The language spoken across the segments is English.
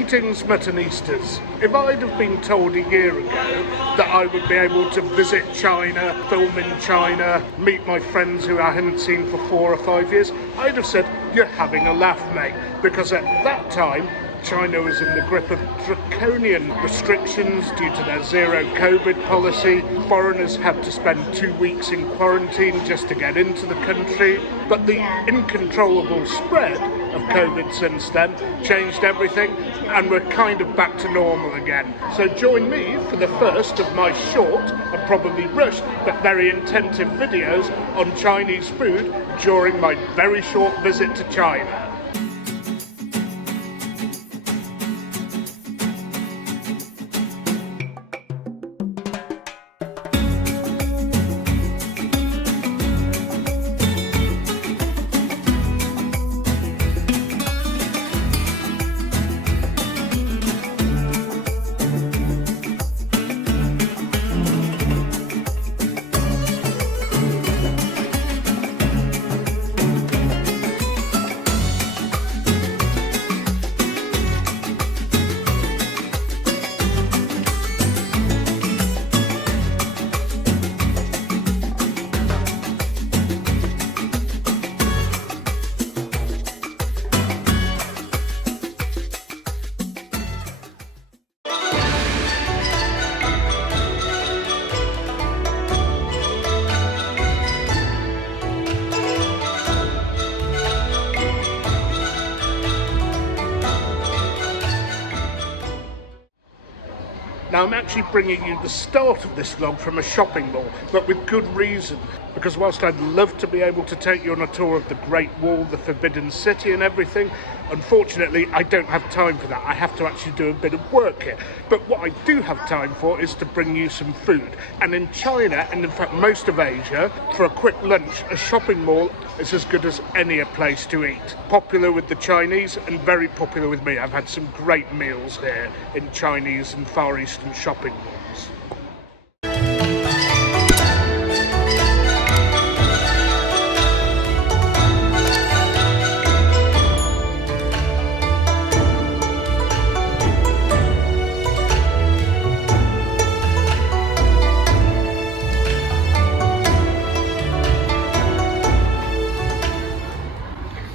Greetings, Muttonistas. If I'd have been told a year ago that I would be able to visit China, film in China, meet my friends who I hadn't seen for 4 or 5 years, I'd have said, you're having a laugh, mate. Because at that time, China was in the grip of draconian restrictions due to their zero COVID policy. Foreigners had to spend 2 weeks in quarantine just to get into the country. But the uncontrollable spread of COVID since then changed everything, and we're kind of back to normal again. So join me for the first of my short and probably rushed but very intensive videos on Chinese food during my very short visit to China. Now I'm actually bringing you the start of this vlog from a shopping mall, but with good reason, because whilst I'd love to be able to take you on a tour of the Great Wall, the Forbidden City and everything, unfortunately I don't have time for that. I have to actually do a bit of work here. But what I do have time for is to bring you some food. And in China, and in fact most of Asia, for a quick lunch, a shopping mall is as good as any place to eat. Popular with the Chinese and very popular with me. I've had some great meals here in Chinese and Far Eastern shopping malls.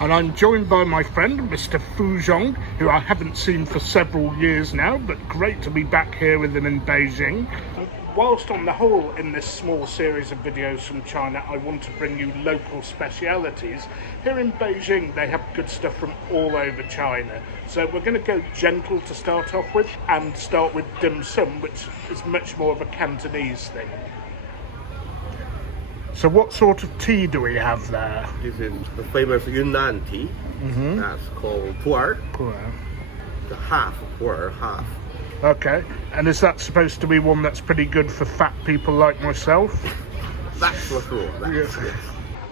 And I'm joined by my friend, Mr. Fu Zhong, who I haven't seen for several years now, but great to be back here with him in Beijing. Whilst on the whole in this small series of videos from China, I want to bring you local specialities. Here in Beijing, they have good stuff from all over China. So we're going to go gentle to start off with, and start with dim sum, which is much more of a Cantonese thing. So what sort of tea do we have there? This is the famous Yunnan tea. That's called pu'er. Pu'er. The half pu'er, half. Okay, and is that supposed to be one that's pretty good for fat people like myself? That's for sure. Yes.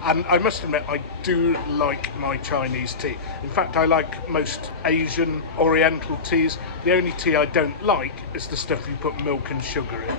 And I must admit, I do like my Chinese tea. In fact, I like most Asian, Oriental teas. The only tea I don't like is the stuff you put milk and sugar in.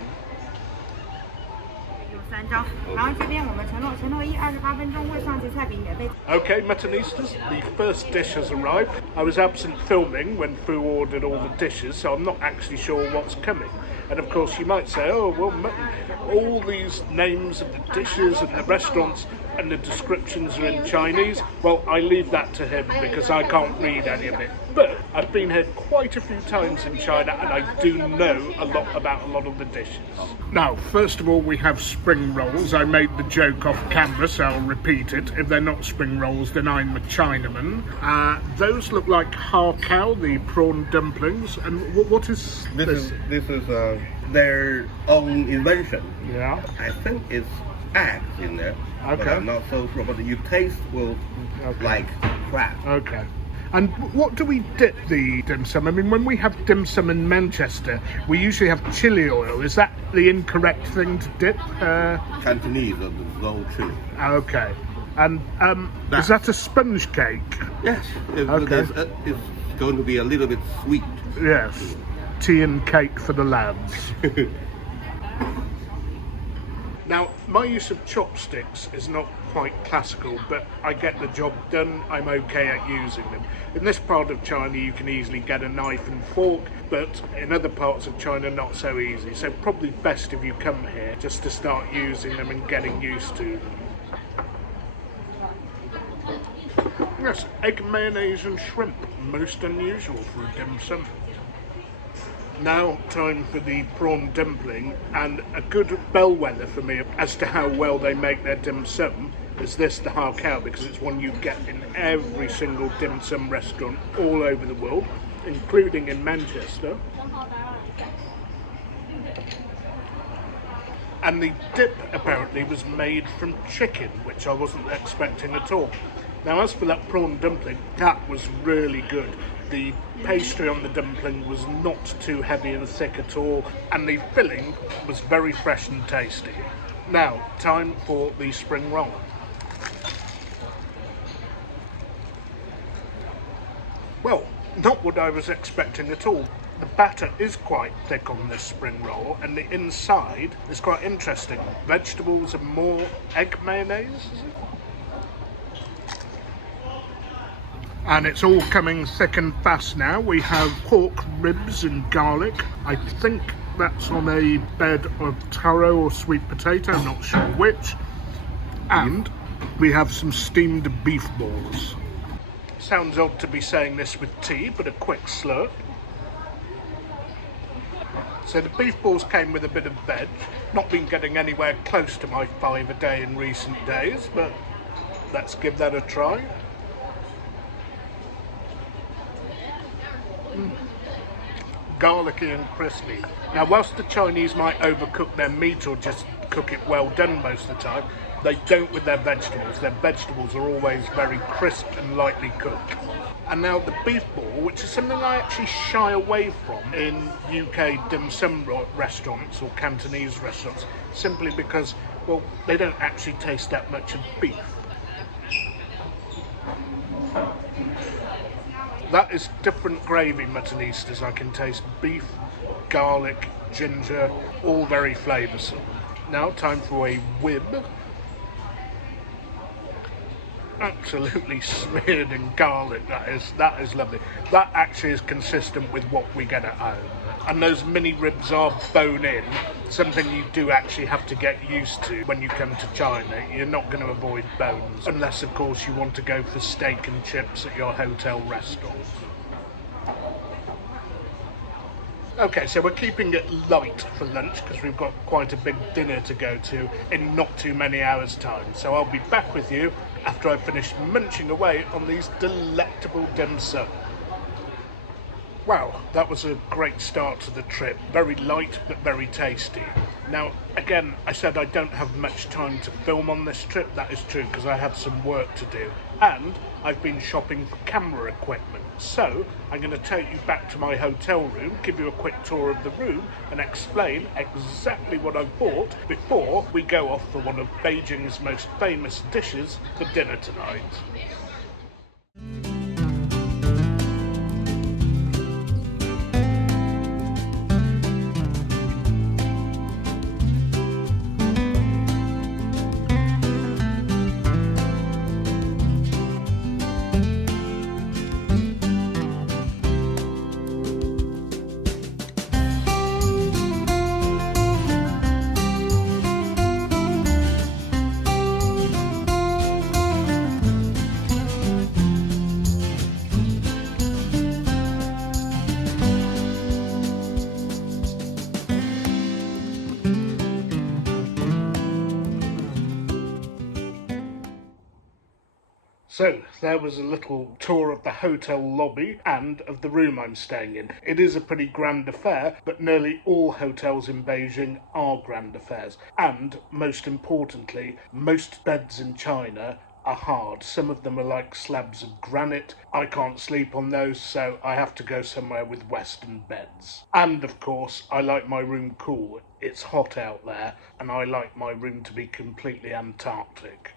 Okay, Muttonistas, the first dish has arrived. I was absent filming when Fu ordered all the dishes, so I'm not actually sure what's coming. And of course you might say, oh well, mutton, all these names of the dishes and the restaurants and the descriptions are in Chinese. Well, I leave that to him because I can't read any of it. But I've been here quite a few times in China and I do know a lot about a lot of the dishes. Now, first of all, we have spring rolls. I made the joke off camera, so I'll repeat it. If they're not spring rolls, then I'm a Chinaman. Those look like har cow, the prawn dumplings. And what is this? This is their own invention. Yeah. I think it's eggs in there. Okay. But I'm not so sure. But you taste will like crab. Okay. And what do we dip the dim sum? I mean, when we have dim sum in Manchester, we usually have chili oil. Is that the incorrect thing to dip? Cantonese, the low chili. Okay. And is that a sponge cake? Yes. Okay. It's going to be a little bit sweet. Yes. Tea and cake for the lads. Now, My use of chopsticks is not quite classical, but I get the job done. I'm okay at using them. In this part of China you can easily get a knife and fork, but in other parts of China not so easy. So probably best if you come here just to start using them and getting used to them. Yes, egg mayonnaise and shrimp, most unusual for a dim sum. Now time for the prawn dumpling, and a good bellwether for me as to how well they make their dim sum is this, the har khao, because it's one you get in every single dim sum restaurant all over the world, including in Manchester. And the dip apparently was made from chicken, which I wasn't expecting at all. Now as for that prawn dumpling, that was really good. The pastry on the dumpling was not too heavy and thick at all, and the filling was very fresh and tasty. Now, time for the spring roll. Well, not what I was expecting at all. The batter is quite thick on this spring roll, and the inside is quite interesting. Vegetables and more egg mayonnaise, is it? And it's all coming thick and fast now. We have pork ribs and garlic. I think that's on a bed of taro or sweet potato, I'm not sure which. And we have some steamed beef balls. Sounds odd to be saying this with tea, but a quick slurp. So the beef balls came with a bit of veg. Not been getting anywhere close to my 5 a day in recent days, but let's give that a try. Garlicky and crispy. Now whilst the Chinese might overcook their meat or just cook it well done most of the time, they don't with their vegetables. Their vegetables are always very crisp and lightly cooked. And now the beef ball, which is something I actually shy away from in UK dim sum restaurants or Cantonese restaurants, simply because, well, they don't actually taste that much of beef. That is different gravy muttonistas. I can taste beef, garlic, ginger, all very flavoursome. Now time for a whib. Absolutely smeared in garlic, that is lovely. That actually is consistent with what we get at home. And those mini ribs are bone-in, something you do actually have to get used to when you come to China. You're not going to avoid bones, unless of course you want to go for steak and chips at your hotel restaurant. Okay, so we're keeping it light for lunch because we've got quite a big dinner to go to in not too many hours' time. So I'll be back with you after I've finished munching away on these delectable dim sum. Wow, that was a great start to the trip. Very light, but very tasty. Now, again, I said I don't have much time to film on this trip. That is true, because I have some work to do. And I've been shopping for camera equipment. So, I'm going to take you back to my hotel room, give you a quick tour of the room, and explain exactly what I've bought before we go off for one of Beijing's most famous dishes for dinner tonight. So, there was a little tour of the hotel lobby and of the room I'm staying in. It is a pretty grand affair, but nearly all hotels in Beijing are grand affairs. And, most importantly, most beds in China are hard. Some of them are like slabs of granite. I can't sleep on those, so I have to go somewhere with Western beds. And, of course, I like my room cool. It's hot out there, and I like my room to be completely Antarctic.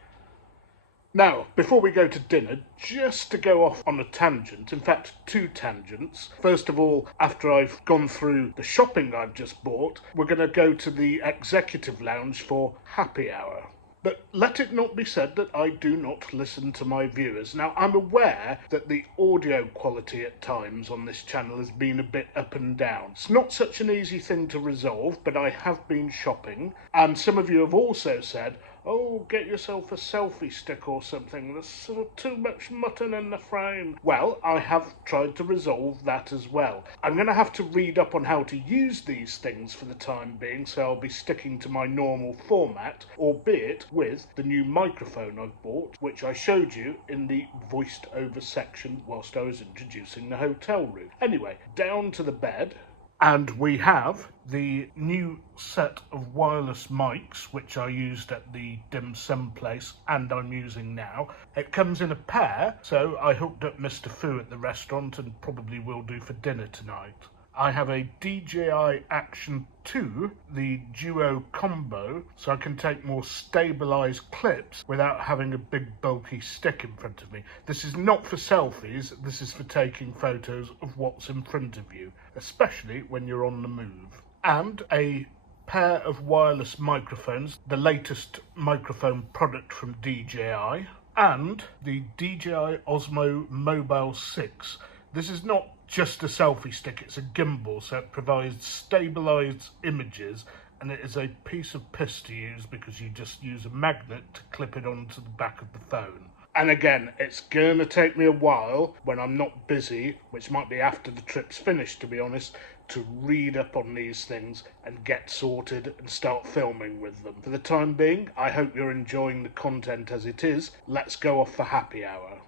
Now, before we go to dinner, just to go off on a tangent, in fact, 2 tangents. First of all, after I've gone through the shopping I've just bought, we're going to go to the executive lounge for happy hour. But let it not be said that I do not listen to my viewers. Now, I'm aware that the audio quality at times on this channel has been a bit up and down. It's not such an easy thing to resolve, but I have been shopping, and some of you have also said, oh, get yourself a selfie stick or something. There's sort of too much mutton in the frame. Well, I have tried to resolve that as well. I'm going to have to read up on how to use these things for the time being, so I'll be sticking to my normal format, albeit with the new microphone I've bought, which I showed you in the voiced over section whilst I was introducing the hotel room. Anyway, down to the bed. And we have the new set of wireless mics, which I used at the dim sum place and I'm using now. It comes in a pair, so I hooked up Mr. Fu at the restaurant and probably will do for dinner tonight. I have a DJI Action 2, the duo combo, so I can take more stabilised clips without having a big bulky stick in front of me. This is not for selfies, this is for taking photos of what's in front of you, especially when you're on the move. And a pair of wireless microphones, the latest microphone product from DJI, and the DJI Osmo Mobile 6. This is not just a selfie stick, it's a gimbal, so it provides stabilised images, and it is a piece of piss to use because you just use a magnet to clip it onto the back of the phone. And again, it's going to take me a while when I'm not busy, which might be after the trip's finished to be honest, to read up on these things and get sorted and start filming with them. For the time being, I hope you're enjoying the content as it is. Let's go off for happy hour.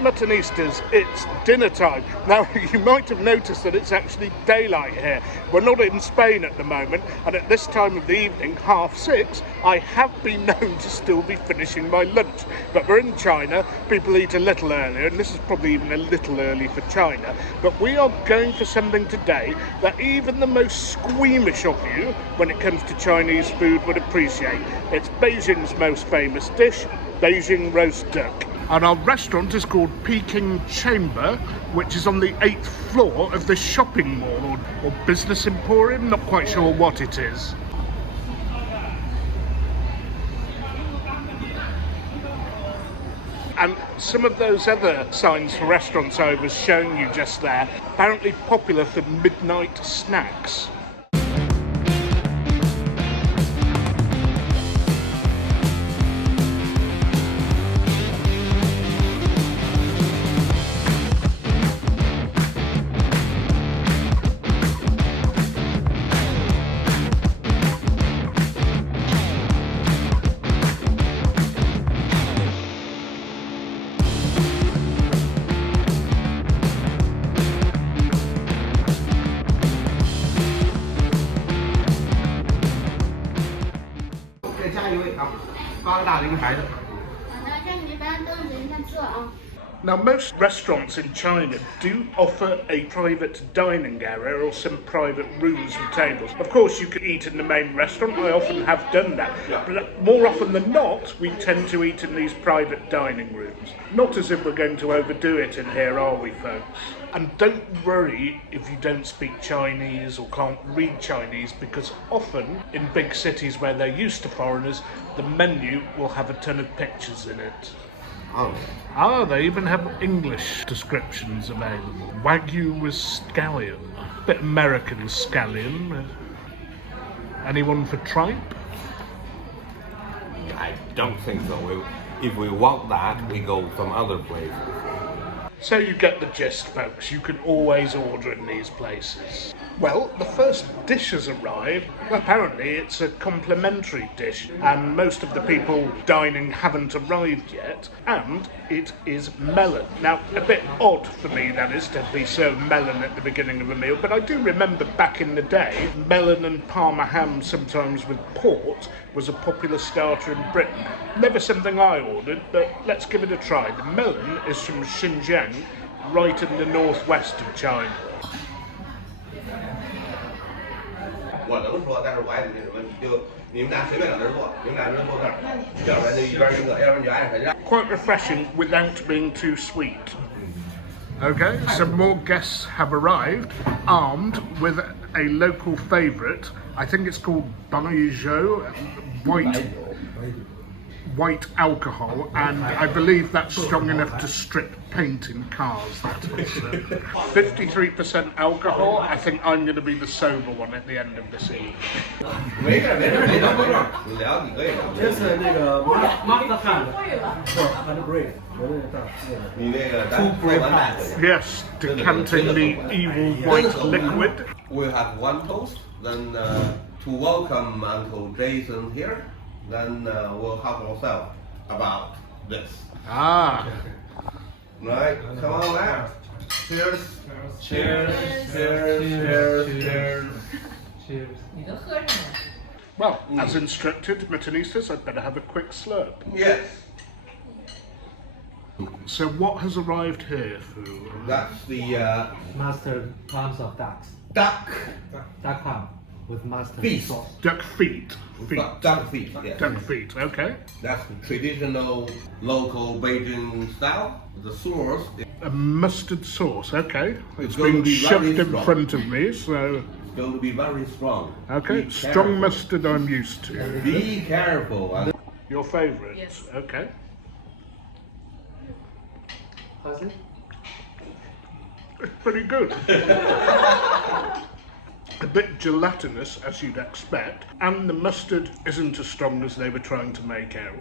Muttonistas, it's dinner time. Now, you might have noticed that it's actually daylight here. We're not in Spain at the moment, and at this time of the evening, 6:30, I have been known to still be finishing my lunch. But we're in China, people eat a little earlier, and this is probably even a little early for China. But we are going for something today that even the most squeamish of you, when it comes to Chinese food, would appreciate. It's Beijing's most famous dish, Beijing roast duck. And our restaurant is called PEKING Chamber, which is on the 8th floor of the shopping mall or business emporium, not quite sure what it is. And some of those other signs for restaurants I was showing you just there, apparently popular for midnight snacks. Now, most restaurants in China do offer a private dining area or some private rooms and tables. Of course, you can eat in the main restaurant. I often have done that. But more often than not, we tend to eat in these private dining rooms. Not as if we're going to overdo it in here, are we, folks? And don't worry if you don't speak Chinese or can't read Chinese, because often in big cities where they're used to foreigners, the menu will have a ton of pictures in it. Oh, they even have English descriptions available. WAGYU with scallion. Bit American scallion. Anyone for tripe? I don't think so. If we want that, we go from other places. So you get the gist, folks. You can always order in these places. Well, the first dish has arrived. Apparently it's a complimentary dish, and most of the people dining haven't arrived yet, and it is melon. Now, a bit odd for me, that is, to be served melon at the beginning of a meal, but I do remember back in the day, melon and Parma ham, sometimes with port, was a popular starter in Britain. Never something I ordered, but let's give it a try. The melon is from Xinjiang, right in the northwest of China. 我能说，但是我也没什么，就你们俩随便找地儿坐，你们俩人坐那儿，要不然就一边一个，要不然就挨着谁家。 Quite refreshing without being too sweet. Okay, some more guests have arrived, armed with a local favourite. I think it's called WAGYU, white alcohol, and I believe that's strong enough to strip paint in cars. That is 53% alcohol. I think I'm going to be the sober one at the end of this evening. 没事，聊你可以聊。这是那个 master hand， hand break， 你那个咱 Yes, decanting the evil white liquid. We'll have one toast, then to welcome Uncle Jason here, then we'll have ourselves about this. Ah, Right, come on, man. Cheers. Cheers. well, as instructed, Muttonistas, I'd better have a quick slurp. Yes. So what has arrived here, Fu? That's the Master palms of ducks. duck Duck palm with master feet. sauce. Duck feet. Duck feet. Yes. Duck feet, okay. That's the traditional local Beijing style. The sauce is A mustard sauce, okay. It's going to been be shoved very in strong. front of me, so... going to be very strong. Okay, Be strong careful. mustard I'm used to. Be careful. Your favourite? Yes. Okay. How's it? It's pretty good. A bit gelatinous, as you'd expect, and the mustard isn't as strong as they were trying to make out.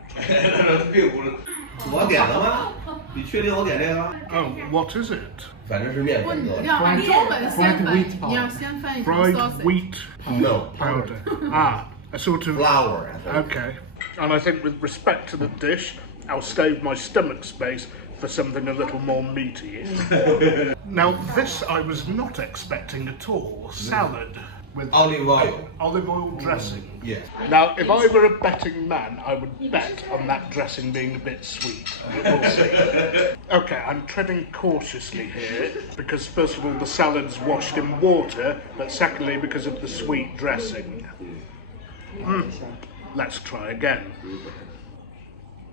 我点了吗？你确定我点这个吗？ Oh, what is it? 反正是面粉做的。要按中文先翻译 wheat， 你要先翻译成 Fried sausage。 wheat No. powder. Ah, a sort of... Flour. I think. Okay. And I think with respect to the dish, I'll save my stomach space for something a little more meaty. Now, this I was not expecting at all. Salad with Olive oil. olive oil dressing. Yes. Now, if I were a betting man, I would bet on that dressing being a bit sweet. We'll see. Okay, I'm treading cautiously here because, first of all, the salad's washed in water, but secondly, because of the sweet dressing. Let's try again.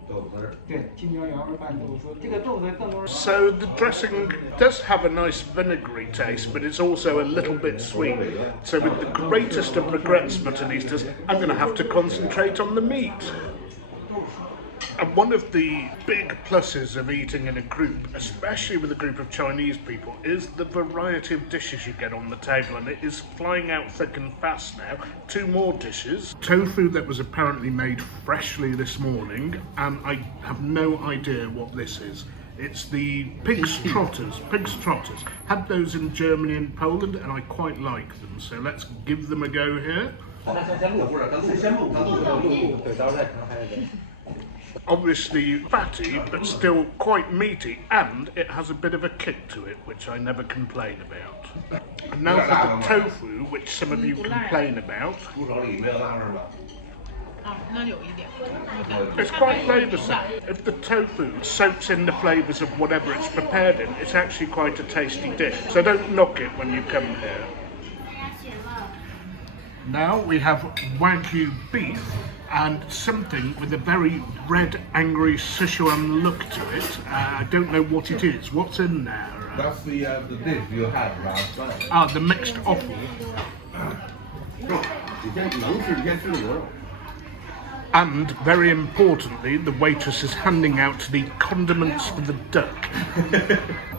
豆腐丝儿。对，京椒羊肉拌豆腐，这个豆腐更多是。 So the dressing does have a nice vinegary taste, but it's also a little bit sweet. So with the greatest of regrets, Muttonistas, I'm going to have to concentrate on the meat. And one of the big pluses of eating in a group, especially with a group of Chinese people, is the variety of dishes you get on the table, and it is flying out thick and fast now. 2 more dishes. Tofu that was apparently made freshly this morning, and I have no idea what this is. It's the pig's trotters. Pig's trotters. Had those in Germany and Poland, and I quite like them. So let's give them a go here. 对，到时候再可能还有点。 Obviously fatty, but still quite meaty, and it has a bit of a kick to it, which I never complain about. And now for the tofu, which some of you complain about. 猪手里没有辣味儿吧？ 那有一点。 It's quite flavoursome. If the tofu soaks in the flavours of whatever it's prepared in, it's actually quite a tasty dish. So don't knock it when you come here. Now we have Wagyu beef and something with a very red, angry Sichuan look to it. I don't know what it is. What's in there? That's the dish you had last night. Ah, the mixed offal. 你先能吃，你先吃个牛肉。 And, very importantly, the waitress is handing out the condiments for the duck.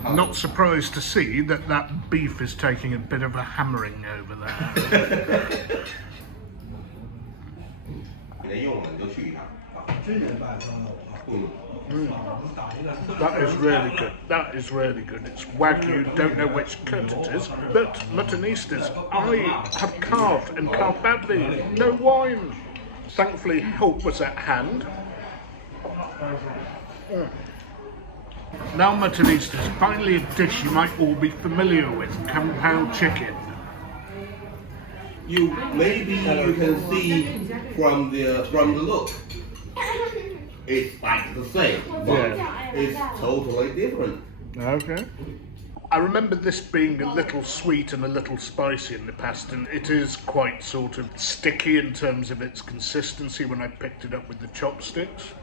Not surprised to see that that beef is taking a bit of a hammering over there. 你的用了你就去一趟啊。真人拌汤的， That is really good. That is really good. It's Wagyu, don't know which cut it is, but Muttonistas, I have carved and carved badly. No wine. Thankfully, help was at hand. Now Muttonistas, finally a dish you might all be familiar with, compound chicken. Maybe you can see from the look, it's like the same, but it's totally different. Okay. I remember this being a little sweet and a little spicy in the past, and it is quite sort of sticky in terms of its consistency when I picked it up with the chopsticks.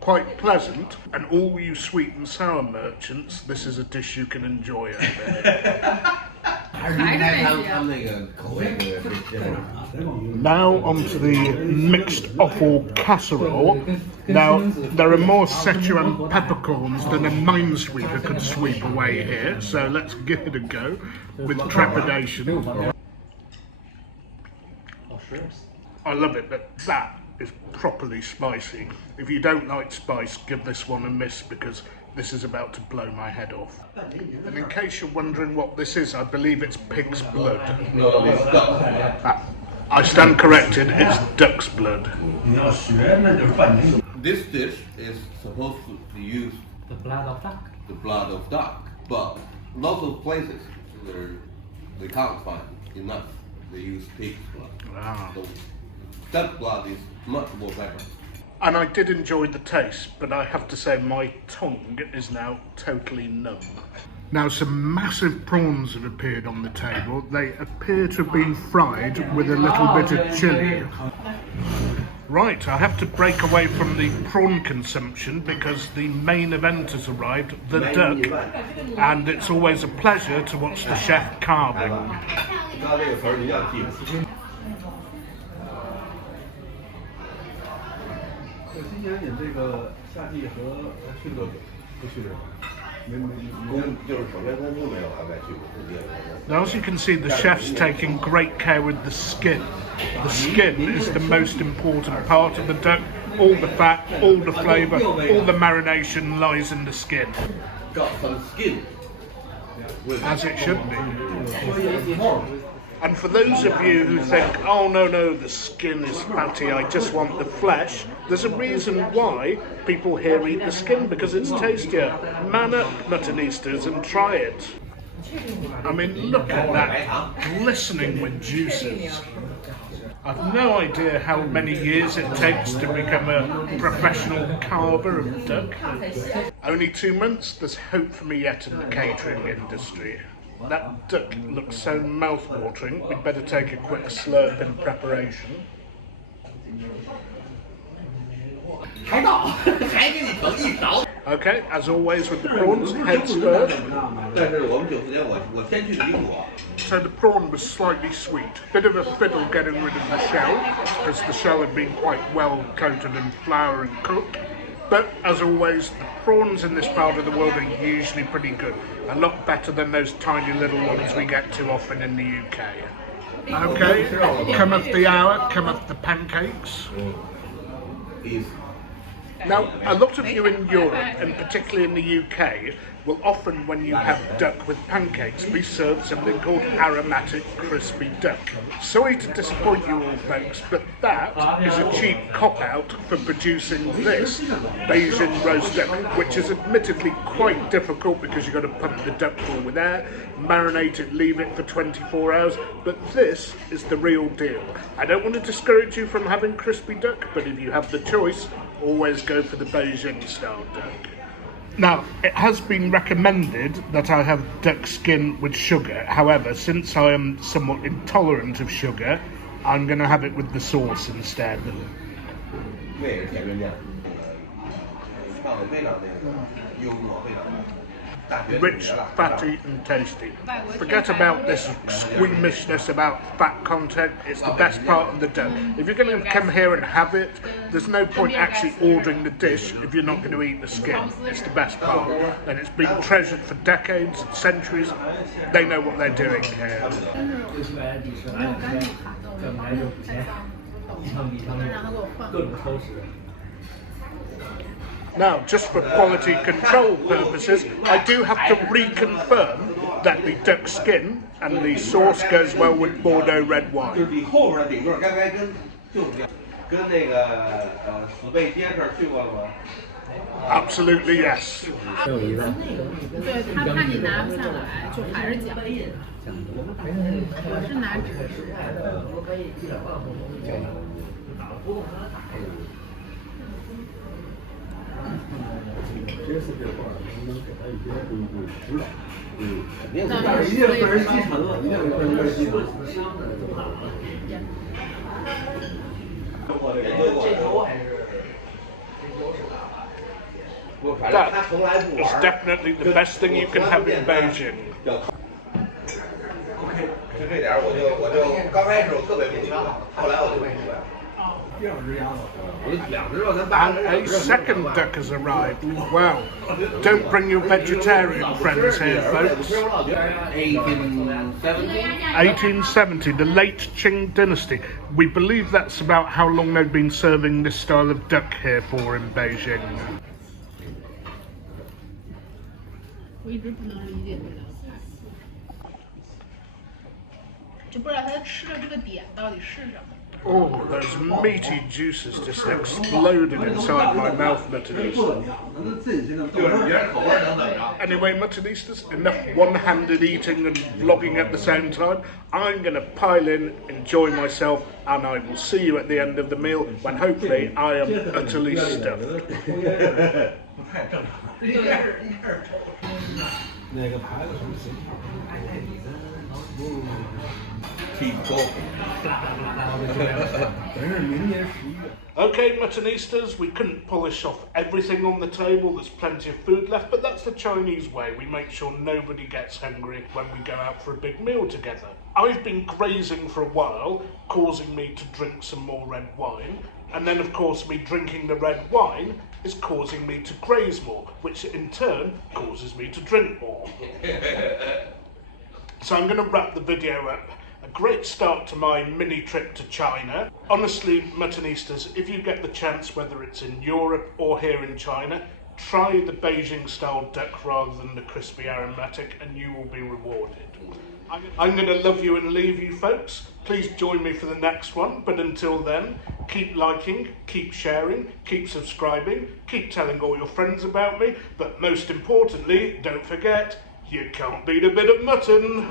Quite pleasant, and all you sweet and sour merchants, this is a dish you can enjoy out there. Now onto the mixed offal casserole. Now, there are more Sichuan peppercorns than a minesweeper could sweep away here, so let's give it a go with trepidation. I love it, but that is properly spicy. If you don't like spice, give this one a miss because this is about to blow my head off. And in case you're wondering what this is, I believe it's pig's blood. No, it's duck. I stand corrected, it's duck's blood. This dish is supposed to use The blood of duck. the blood of duck, but lots of places they can't find enough. They use pig's blood. Wow. So duck blood is much more better. And I did enjoy the taste, but I have to say my tongue is now totally numb. Now some massive prawns have appeared on the table. They appear to have been fried with a little bit of chilli. Right, I have to break away from the prawn consumption because the main event has arrived, the duck, and it's always a pleasure to watch the chef carving. Now, as you can see, the chef's taking great care with the skin. The skin is the most important part of the duck. All the fat, all the flavour, all the marination lies in the skin. Got some skin. As it should be. And for those of you who think, oh no, the skin is fatty, I just want the flesh, there's a reason why people here eat the skin, because it's tastier. Man up, Muttonistas, and try it. I mean, look at that, glistening with juices. I've no idea how many years it takes to become a professional carver of duck. Only 2 months, there's hope for me yet in the catering industry. That duck looks so mouth-watering, we'd better take a quick slurp in preparation. Okay, as always with the prawns, heads first. So the prawn was slightly sweet. Bit of a fiddle getting rid of the shell, because the shell had been quite well coated in flour and cooked. But as always, the prawns in this part of the world are usually pretty good. A lot better than those tiny little ones we get too often in the UK. Okay, cometh the hour, cometh the pancakes. Now, a lot of you in Europe, and particularly in the UK, will often, when you have duck with pancakes, be served something called aromatic crispy duck. Sorry to disappoint you all, folks, but that is a cheap cop-out for producing this Beijing roast duck, which is admittedly quite difficult because you've got to pump the duck full with air, marinate it, leave it for 24 hours, but this is the real deal. I don't want to discourage you from having crispy duck, but if you have the choice, always go for the Beijing style duck. Now, it has been recommended that I have duck skin with sugar. However, since I am somewhat intolerant of sugar, I'm going to have it with the sauce instead. Rich, fatty and tasty. Forget about this squeamishness about fat content, it's the best part of the duck. If you're going to come here and have it, there's no point actually ordering the dish if you're not going to eat the skin. It's the best part. And it's been treasured for decades, centuries. They know what they're doing here. Now, just for quality control purposes, I do have to reconfirm that the duck skin and the sauce goes well with Bordeaux red wine. 你后边顶个该跟那个死背街这儿去过了吗？ Absolutely yes. 对他怕你拿不下来，就还是讲。我是拿纸。肯定是。但是一定被人吸尘了，一定被人吸尘了。That is definitely the best thing you can have in Beijing. 就这点我就刚开始我特别不明白，后来我就明白了。 And a second duck has arrived. Wow. Don't bring your vegetarian friends here, folks. 1870, the late Qing dynasty. We believe that's about how long they've been serving this style of duck here for in Beijing. 我一直不能理解这道菜，就不知道他吃的这个点到底是什么。 Oh, those meaty juices just exploded inside my mouth, Muttonistas. Anyway, Muttonistas, enough one-handed eating and vlogging at the same time. I'm going to pile in, enjoy myself, and I will see you at the end of the meal when hopefully I am utterly stuffed. 那个牌子什么型号？Keep talking. Okay, Muttonistas, we couldn't polish off everything on the table. There's plenty of food left, but that's the Chinese way. We make sure nobody gets hungry when we go out for a big meal together. I've been grazing for a while, causing me to drink some more red wine. And then, of course, me drinking the red wine is causing me to graze more, which in turn causes me to drink more. So I'm going to wrap the video up. A great start to my mini trip to China. Honestly, Muttonistas, if you get the chance, whether it's in Europe or here in China, try the Beijing style duck rather than the crispy aromatic and you will be rewarded. I'm going to love you and leave you, folks. Please join me for the next one, but until then, keep liking, keep sharing, keep subscribing, keep telling all your friends about me, but most importantly, don't forget, you can't beat a bit of mutton.